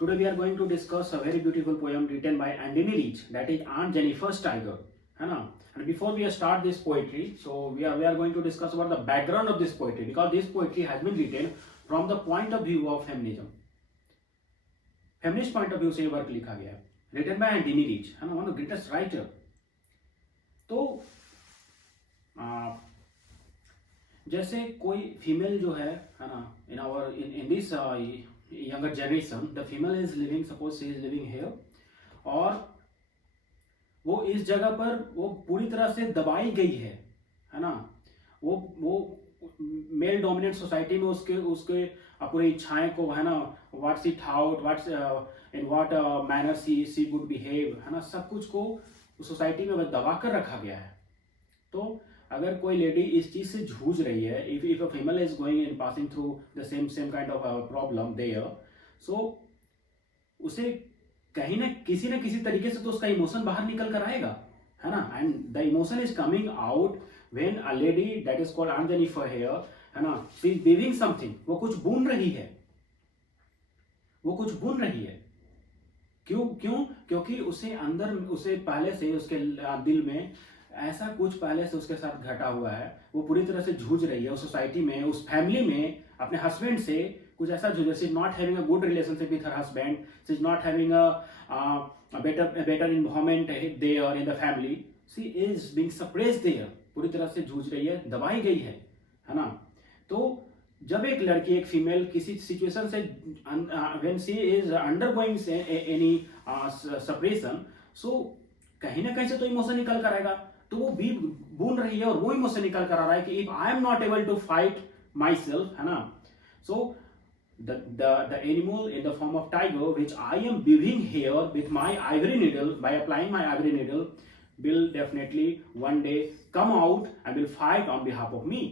Today we are going to discuss a very beautiful poem written by Andini Rich, that is Aunt Jennifer's Tiger, है ना. And before we start this poetry, so we are going to discuss about the background of this poetry, because this poetry has been written from the point of view of feminism. Feminist point of view से ये work लिखा गया है, written by Andini Rich, है ना, one of the greatest writer. तो जैसे कोई फीमेल जो है ना, in this younger generation, the female is living, suppose she is living here, और वो इस जगह पर वो पूरी तरह से दबाई गई है ना. वो मेल डोमिनेट सोसाइटी में उसके उसके पूरी इच्छाएं को, है ना, what's it out, what's in what manner she would behave, है ना, सब कुछ को सोसाइटी में दबा कर रखा गया है. तो अगर कोई लेडी इस चीज से जूझ रही है, if a female is going in passing through the same kind of problem there, so उसे कहीं ना किसी तरीके से तो उसका इमोशन बाहर निकल कर आएगा, है ना. And the emotion is coming out when a lady that is called ऑन्ट Jennifer here, है ना, शी इज वीविंग समथिंग. वो कुछ बुन रही है, क्योंकि उसे अंदर, उसे पहले से उसके दिल में ऐसा कुछ पहले से उसके साथ घटा हुआ है. वो पूरी तरह से जूझ रही है उस सोसाइटी में, उस फैमिली में, अपने हस्बैंड से कुछ ऐसा जूझ. She is not having a good relationship with her husband, she is not having a better environment there in the family. She is being suppressed there, पूरी तरह से जूझ रही है, दबाई गई है ना. तो जब एक लड़की, एक फीमेल किसी सिचुएशन से, when she is undergoing any suppression, so कहीं ना कहीं से तो इमोशन निकल कर आएगा. तो वो भी बून रही है और वो इमोशन निकल कर आ रहा है कि if I am not able to fight myself, है ना, सो the animal in the form of tiger, which I am weaving here with my ivory needle, by applying my ivory needle, will definitely one day come out and will fight on behalf of me.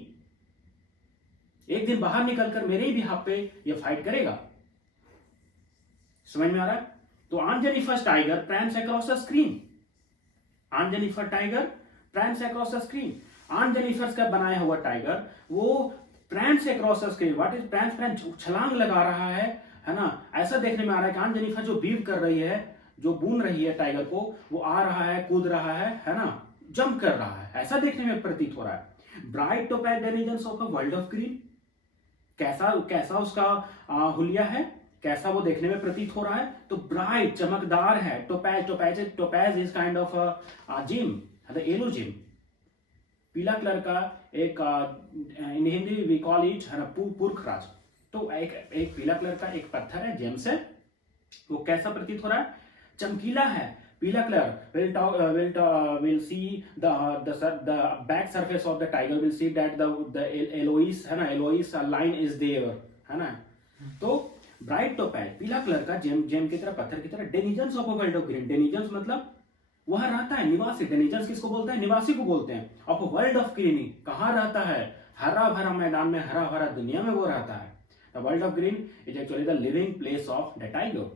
एक दिन बाहर निकलकर मेरे ही behalf पे ये fight करेगा. समझ में आ रहा है. तो ऑन्ट Jennifer tiger prance across the screen. ऑन्ट Jennifer tiger prance across the screen. ऑन्ट Jennifer का बनाया हुआ टाइगर वो prance across the screen. What is prance? छलांग लगा रहा है ना. ऐसा देखने में आ रहा है कि ऑन्ट जेनिफर जो वीव कर रही है, जो बुन रही है टाइगर को, वो आ रहा है, कूद रहा है ना, जंप कर रहा है. ऐसा देखने में प्रतीत हो रहा है. Bright topaz denizens of a world of green. कैसा उसका हुलिया है, कैसा वो देखने में प्रतीत हो रहा है. तो ब्राइट, चमकदार है. Topaz is kind of gym, the yellow gym, पीला कलर का एक, इन हिंदी वी कॉल इट, है ना, पुरखराज. तो एक पीला कलर का एक पत्थर है, जेम्स है. वो कैसा प्रतीत हो रहा है? चमकीला है, पीला colour. we'll see the back surface of the tiger, will see that the Eloise, है ना, Eloise line is there, है ना. तो ब्राइट टोपैज, पीला कलर का, जेम की तरह, पत्थर की तरह. Denizens of a world of green. Denizens मतलब वहां रहता है, निवासी. डेनिजन्स किसको बोलते हैं? निवासी को बोलते हैं. Of a world of green, कहां रहता है? हरा भरा मैदान में, हरा भरा दुनिया में वो रहता है. The world of green is actually the living place of the tiger.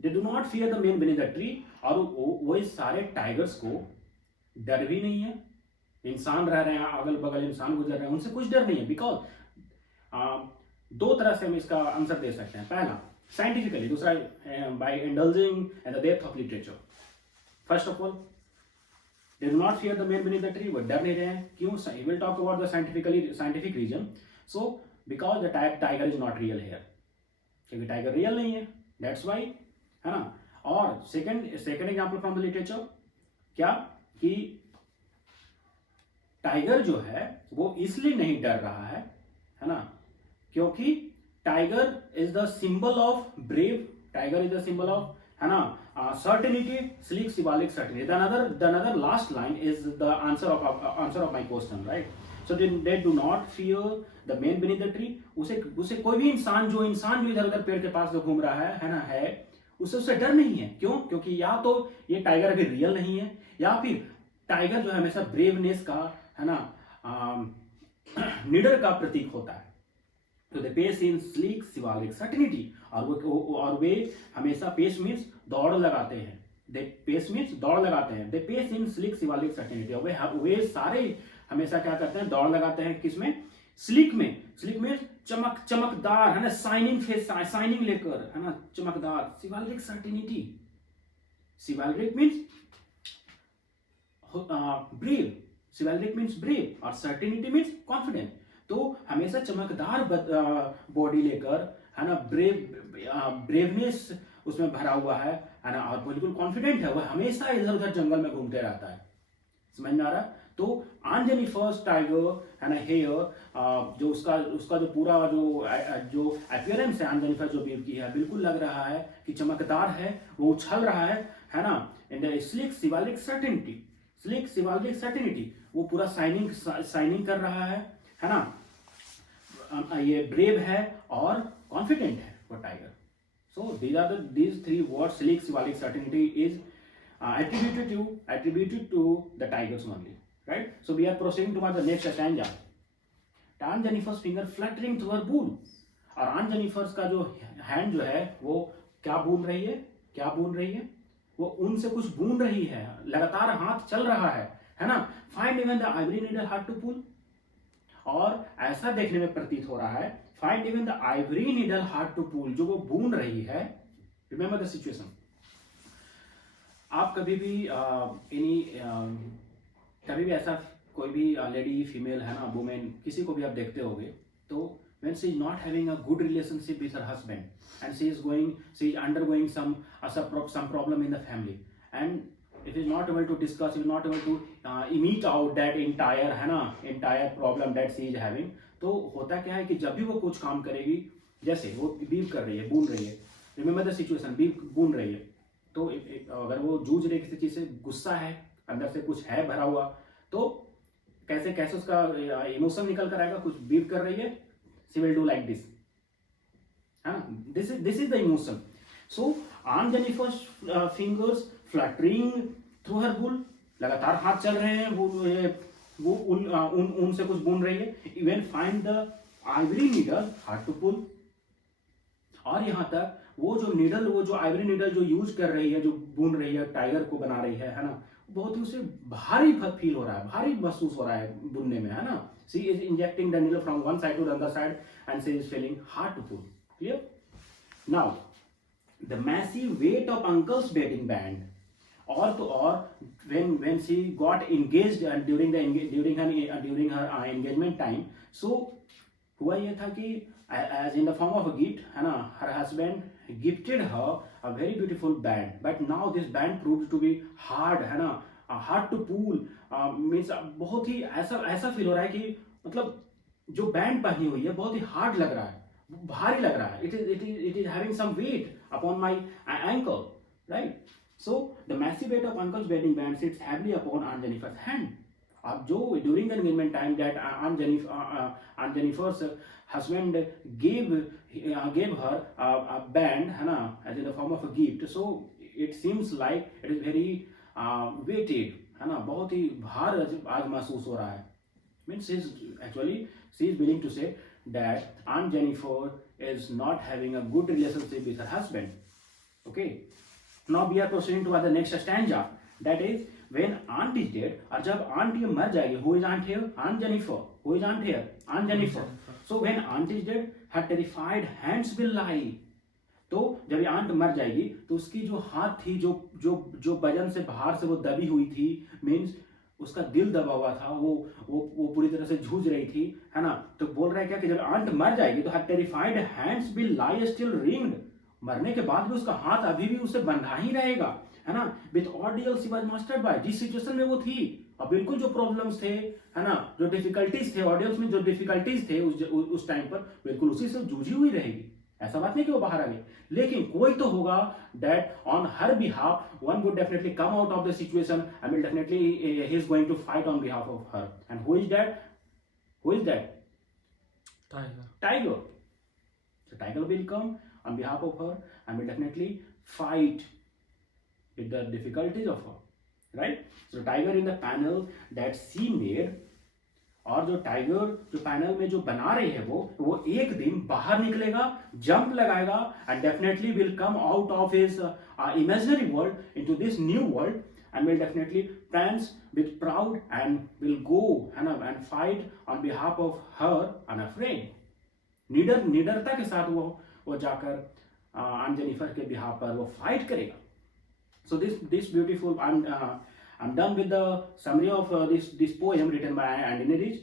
They do not fear the man beneath the tree. और वो इस सारे टाइगर्स को डर भी नहीं है. इंसान रह रहे हैं, अगल बगल इंसान गुजर रहे हैं, उनसे कुछ डर नहीं है. बिकॉज दो तरह से हम इसका आंसर दे सकते हैं. पहला साइंटिफिकली, दूसरा by indulging in the depth of literature. First of all, they do not fear the man beneath the tree. वो डर नहीं रहे हैं. क्यों? We will talk about the scientific reason. So because the tiger is not real here, क्योंकि tiger real नहीं है, that's why, है ना. और second example from the literature, क्या कि टाइगर जो है वो इसलिए नहीं डर रहा है ना, क्योंकि tiger is the symbol of brave. Tiger is the symbol of, है ना, certainty, sleek symbolic certainty. The another last line is the answer of my question, right. So they do not fear the man beneath the tree. उसे कोई भी इंसान जो इधर उधर पेड़ के पास जो घूम रहा है ना, उससे डर नहीं है. क्यों? क्योंकि या तो ये टाइगर अभी रियल नहीं है, या फिर टाइगर जो है हमेशा ब्रेवनेस का, है ना, निडर का प्रतीक होता है. तो the pace in sleek symbolic certainty. और वे हमेशा पेस मीन्स दौड़ लगाते हैं. दे पेस मीन्स दौड़ लगाते हैं. They pace in sleek symbolic certainty. वे सारे हमेशा क्या करते हैं? दौड़ लगाते हैं. किसमें? स्लीक में. स्लीक मीन्स चमकदार है ना, शाइनिंग फेस, शाइनिंग लेकर है ना, चमकदार, Shivalik certainty, Shivalik means brave, Shivalik means brave और सर्टिनिटी मीन्स कॉन्फिडेंट। तो हमेशा चमकदार बॉडी लेकर है ना, ब्रेवनेस उसमें भरा हुआ है ना, और बिल्कुल कॉन्फिडेंट है, वह हमेशा इधर उधर जंगल में घूमते रहता है। समझ में आ रहा? तो ऑन जेनिफर्स टाइगर है ना, हेयर जो उसका जो पूरा जो अपीयरेंस है ऑन जेनिफर जो बीव की है, बिल्कुल लग रहा है कि चमकदार है, वो उछल रहा है ना, in the slick Shivalik certainty, slick Shivalik certainty, वो पूरा शाइनिंग कर रहा है ना, ये ब्रेव है और कॉन्फिडेंट है वो tiger. So these three words, sleek, Shivalik, certainty is attributed to the tigers only, right? So we are proceeding towards the next stanza. Aunt Jennifer's finger fluttering through her bowl, और Aunt Jennifer's का जो hand जो है वो क्या बून रही है, वो उनसे कुछ बून रही है, लगातार हाथ चल रहा है ना। Find even the ivory needle hard to pull, और ऐसा देखने में प्रतीत हो रहा है, find even the ivory needle hard to pull, जो वो बून रही है। Remember the situation. आप कभी भी कभी भी ऐसा कोई भी लेडी, फीमेल है ना, वुमेन, किसी को भी आप देखते होंगे, तो when she is not having a good relationship with her husband and she is undergoing some problem in the family, and if is not able to discuss, is not able to emit out that entire problem that she is having, तो होता क्या है कि जब भी वो कुछ काम करेगी, जैसे वो बीव कर रही है, बून रही है, रिमेंबर द सिचुएशन, बीव बून रही है, तो अगर वो जूझ रही किसी चीज से, गुस्सा है, अंदर से कुछ है भरा हुआ, तो कैसे उसका इमोशन निकल कर आएगा, कुछ बीव कर रही है, she will do like this, this is the emotion. So Aunt Jennifer's fingers fluttering through her wool, लगातार हाथ चल रहे हैं, वो उन से कुछ बुन रही है। Even find the ivory needle hard to pull, और यहाँ तक वो जो आइवरी नीडल जो यूज कर रही है, जो बुन रही है, टाइगर को बना रही है ना, बहुत ही उसे भारी फील हो रहा है, भारी महसूस हो रहा है बुनने में, है ना। She is injecting the needle from one side to the other side and she is feeling hard to pull. Clear? Now, the massive weight of uncle's wedding band, or when she got engaged and during her engagement time, so हुआ ये था कि as in the form of a gift, है ना, her husband gifted her a very beautiful band, but now this band proved to be hard, है ना, hard to pull, means बहुत ही ऐसा फील हो रहा है कि मतलब जो बैंड पहनी हुई है बहुत ही हार्ड लग रहा है, भारी लग रहा है, it is having some weight upon my ankle, right? So the massive weight of uncle's wedding band sits heavily upon Aunt Jennifer's hand. अब जो during the engagement time that Aunt Jennifer's husband gave her a band, है ना, as in the form of a gift, so it seems like it is very weighted, है ना, बहुत ही भार आज महसूस हो रहा है। Means she is willing to say that Aunt Jennifer is not having a good relationship with her husband. Okay, now we are proceeding to the next stanza, that is when aunt is dead, और जब aunt ये मर जाएगी, who is aunt here? Aunt Jennifer. Who is aunt here? Aunt Jennifer. So when aunt is dead, her terrified hands will lie. तो जब ये aunt मर जाएगी तो उसकी जो हाथ थी, जो वजन से बाहर से वो दबी हुई थी, मीन्स उसका दिल दबा हुआ था, वो पूरी तरह से जूझ रही थी, है ना। तो बोल रहा है क्या कि जब आंट मर जाएगी तो हर terrified hands will lie still ringed, मरने के बाद भी उसका हाथ अभी भी उसे बंधा ही रहेगा, है ना। With ordeal she was mastered bye, जिस सिचुएशन में वो थी, और बिल्कुल जो प्रॉब्लम्स थे, है ना, जो डिफिकल्टीज थे, ऑडियंस में जो डिफिकल्टीज थे उस टाइम पर, बिल्कुल उसी से जूझी हुई रहेगी। ऐसा बात नहीं कि वो बाहर आ गई, लेकिन कोई तो होगा that on her behalf one would definitely come out of the situation and will definitely he is going to fight on behalf of her. And who is that? Tiger. So tiger will come on behalf of her and will definitely fight with the difficulties of her, right? So tiger in the panel that she made, और जो tiger जो panel में जो बना रही है वो एक दिन बाहर निकलेगा, जंप लगाएगा, and definitely will come out of his imaginary world into this new world, and will definitely prance with proud and will go and fight on behalf of her unafraid. निडरता के साथ वो जाकर ऑन जेनिफर के behalf पर वो fight करेगा. So this beautiful, I'm done with the summary of this poem written by Andy Rich.